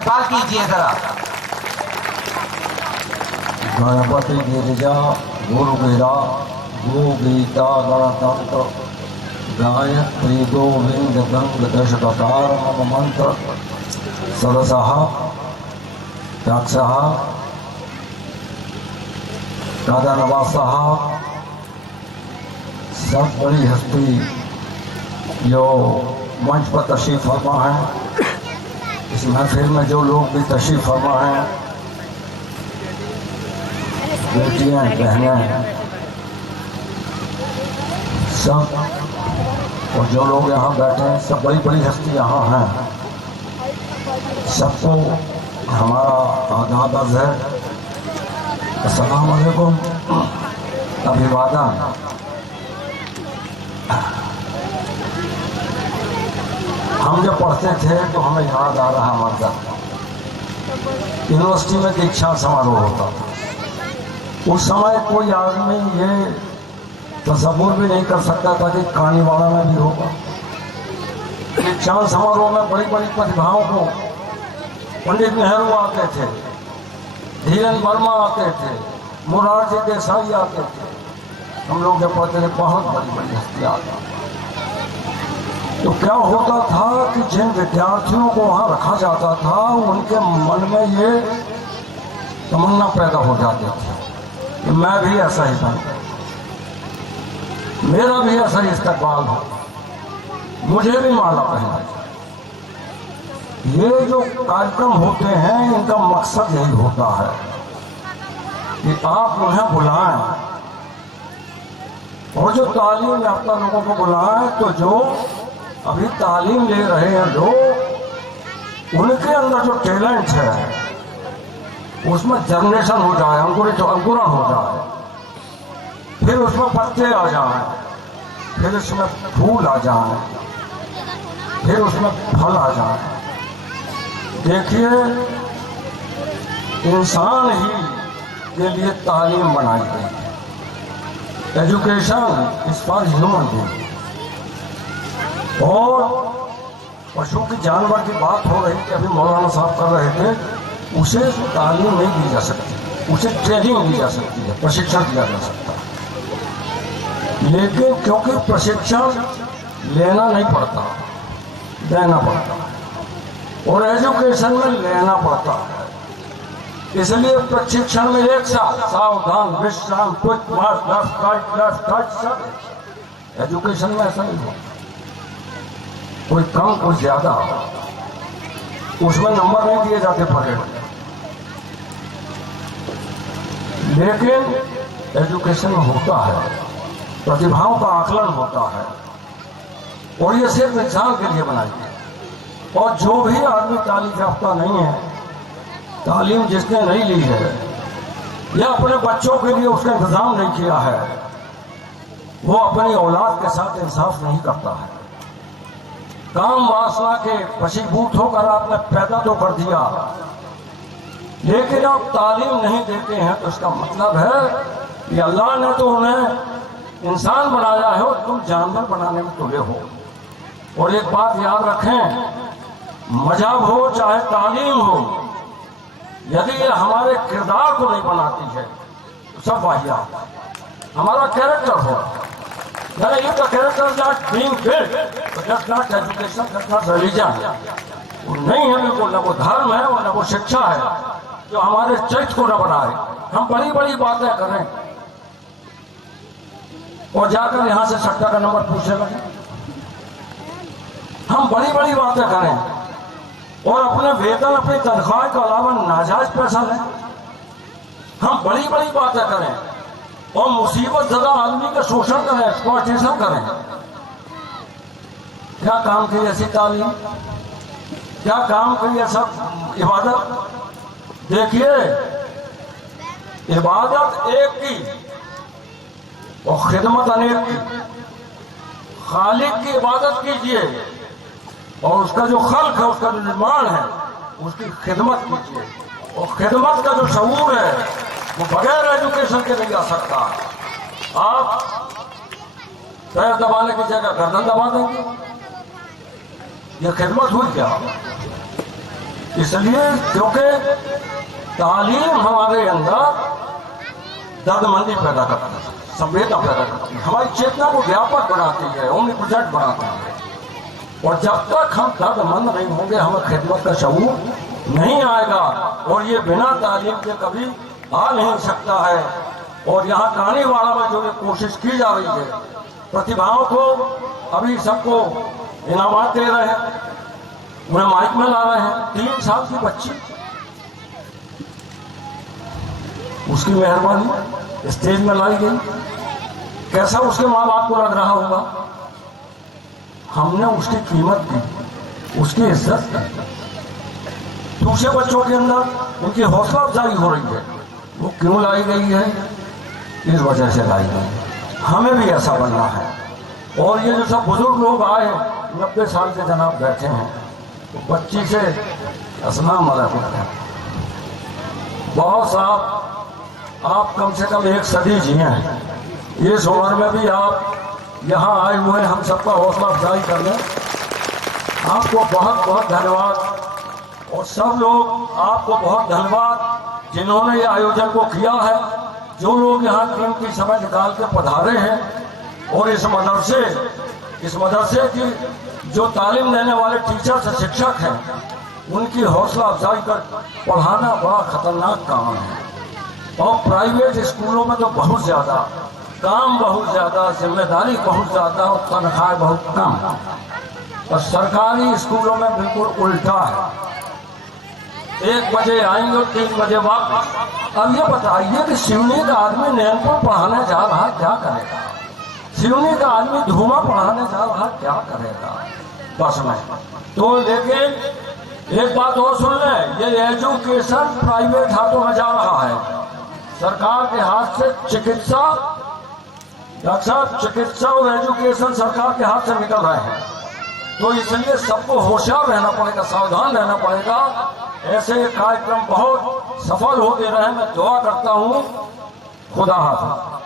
पाल कीजिए जरा। गणपति गिरिजा गुरु गिरा गो गीता गणतंत्र गायत्री गोविंद गंग दशकार नव मंत्र सरसः दक्षः कदनवासः सब बड़ी हस्ती जो मंच पर तशरीफ फरमा है, इस महफिल में जो लोग भी तशरीफ फरमा हैं, बेटियां बहनें सब, और जो लोग यहाँ बैठे हैं सब बड़ी बड़ी हस्ती यहाँ हैं, सबको हमारा आदाब अर्ज़ है। अस्सलाम वालेकुम, अभिवादन। हम जब पढ़ते थे तो हमें याद आ रहा हमारा यूनिवर्सिटी में दीक्षा समारोह होता था। उस समय कोई आदमी ये तसव्वुर भी नहीं कर सकता था कि कानीवाड़ा में भी होगा। दीक्षा समारोह में बड़ी बड़ी प्रतिभाओं को, पंडित नेहरू आते थे, धीरेन्द्र वर्मा आते थे, मोरारजी देसाई आते थे। हम लोग जब पढ़ते थे बहुत बड़ी बड़ी हस्तियां आती। तो क्या होता था कि जिन विद्यार्थियों को वहाँ रखा जाता था उनके मन में ये तमन्ना पैदा हो जाती थी कि मैं भी ऐसा ही बनूं, मेरा भी ऐसा ही इस्तकबाल हो, मुझे भी माला पहनना चाहिए। ये जो कार्यक्रम होते हैं इनका मकसद यही होता है कि आप उन्हें बुलाएं, और जो तालीम याफ्ता लोगों को बुलाएं, तो जो अभी तालीम ले रहे हैं लोग, उनके अंदर जो टैलेंट है उसमें जर्मिनेशन हो जाए, अंकुरण हो जाए, फिर उसमें पत्ते आ जाए, फिर उसमें फूल आ जाए, फिर उसमें फल आ जाए। देखिए, इंसान ही के लिए तालीम बनाई गई है। Education is for human being. और पशु की, जानवर की बात हो रही थी, अभी मौलाना साहब कर रहे थे, उसे तालीम नहीं दी जा सकती, उसे ट्रेनिंग दी जा सकती है, प्रशिक्षण दिया जा सकता है। लेकिन क्योंकि प्रशिक्षण लेना नहीं पड़ता, देना पड़ता है, और एजुकेशन में लेना पड़ता है, इसलिए प्रशिक्षण में एक साल सावधान विश्राम क्विक मार्च लेफ्ट राइट। एजुकेशन में ऐसा नहीं होता, कोई कम कोई ज्यादा, उसमें नंबर नहीं दिए जाते पढ़े। लेकिन एजुकेशन में होता है, प्रतिभाओं का आकलन होता है, और ये सिर्फ इंसान के लिए बनाई है। और जो भी आदमी तालीम याफ्ता नहीं है, तालीम जिसने नहीं ली है, या अपने बच्चों के लिए उसका इंतजाम नहीं किया है, वो अपनी औलाद के साथ इंसाफ नहीं करता है। काम वासना के वशीभूत होकर आपने पैदा तो कर दिया, लेकिन आप तालीम नहीं देते हैं, तो इसका मतलब है कि अल्लाह ने तो उन्हें इंसान बनाया है और तुम जानवर बनाने में तुले हो। और एक बात याद रखें, मजहब हो चाहे तालीम हो, यदि ये हमारे किरदार को नहीं बनाती है तो सब वाहियात। हमारा कैरेक्टर हो, if the character is not being built, तो that's not education, that's not religion। वो नहीं है, बिल्कुल, न वो धर्म है और न वो शिक्षा है जो हमारे चरित्र को न बनाए। हम बड़ी बड़ी बातें करें और जाकर यहाँ से सट्टा का नंबर पूछने लगे, हम बड़ी बड़ी बातें करें और अपने वेतन, अपनी तनख्वाह के अलावा नाजायज पैसा लें, हम बड़ी बड़ी बातें करें और मुसीबत ज़दा आदमी का शोषण करें, एक्सप्लॉयटेशन करें। क्या काम की ऐसी तालीम, क्या काम की ऐसा इबादत? देखिए, इबादत एक की और खिदमत अनेक की। खालिक की इबादत कीजिए और उसका जो खल्क है, उसका जो निर्माण है, उसकी खिदमत कीजिए। और खिदमत का जो शऊर है वो बगैर एजुकेशन के नहीं आ सकता। आप पैर दबाने की जगह गर्दन दबा देंगे, यह खिदमत हुई क्या? इसलिए क्योंकि तालीम हमारे अंदर दर्दमंदी पैदा करती है, संवेदना पैदा करती है, हमारी चेतना को व्यापक बनाती है, ओमनीप्रेजेंट बनाती है। और जब तक हम दर्दमंद नहीं होंगे, हमें खिदमत का शऊर नहीं आएगा। और ये बिना तालीम के कभी आ नहीं सकता है। और यहाँ कानीवाड़ा में जो कोशिश की जा रही है, प्रतिभाओं को अभी सबको इनामात दे रहे हैं, उन्हें माइक में ला रहे हैं। 3 साल की बच्ची, उसकी मेहरबानी स्टेज में लाई गई, कैसा उसके माँ बाप को लग रहा होगा। हमने उसकी कीमत दी, उसकी इज्जत की। दूसरे बच्चों के अंदर उनकी हौसला अफजाई हो रही है। वो क्यों लाई गई है? इस वजह से लाई गई है। हमें भी ऐसा बनना है। और ये जो सब बुजुर्ग लोग आए, 90 साल के जनाब बैठे हैं, तो बच्ची से असना मरा होता है। बहुत साहब, आप कम से कम 1 सदी जिए हैं। इस उम्र में भी आप यहाँ आए हुए, हम सबका हौसला अफजाई कर लें। आपको बहुत बहुत धन्यवाद। और सब लोग आपको बहुत धन्यवाद जिन्होंने ये आयोजन को किया है। जो लोग यहाँ कीमती समय निकाल के पधारे हैं। और इस मदरसे की जो तालीम देने वाले टीचर्स और शिक्षक हैं, उनकी हौसला अफजाई कर पढ़ाना बड़ा खतरनाक काम है। और प्राइवेट स्कूलों में तो बहुत ज़्यादा काम, बहुत ज़्यादा जिम्मेदारी, बहुत ज़्यादा, और तनख्वाह बहुत कम। और सरकारी स्कूलों में बिल्कुल उल्टा है। 1 बजे आएंगे और 3 बजे वापस। अब ये बताइए कि सिवनी का आदमी नैनपुर पढ़ाने जा रहा, क्या करेगा? सिवनी का आदमी धूमा पढ़ाने जा रहा, क्या करेगा बस में? तो लेकिन एक बात और सुन लें, ये एजुकेशन प्राइवेट हाथों में जा रहा है। सरकार के हाथ से चिकित्सा, डॉक्टर साहब, चिकित्सा और एजुकेशन सरकार के हाथ से निकल रहे हैं। तो इसलिए सबको होशियार रहना पड़ेगा, सावधान रहना पड़ेगा। ऐसे कार्यक्रम बहुत सफल होते रहे, मैं दुआ करता हूँ। खुदा हाफिज़।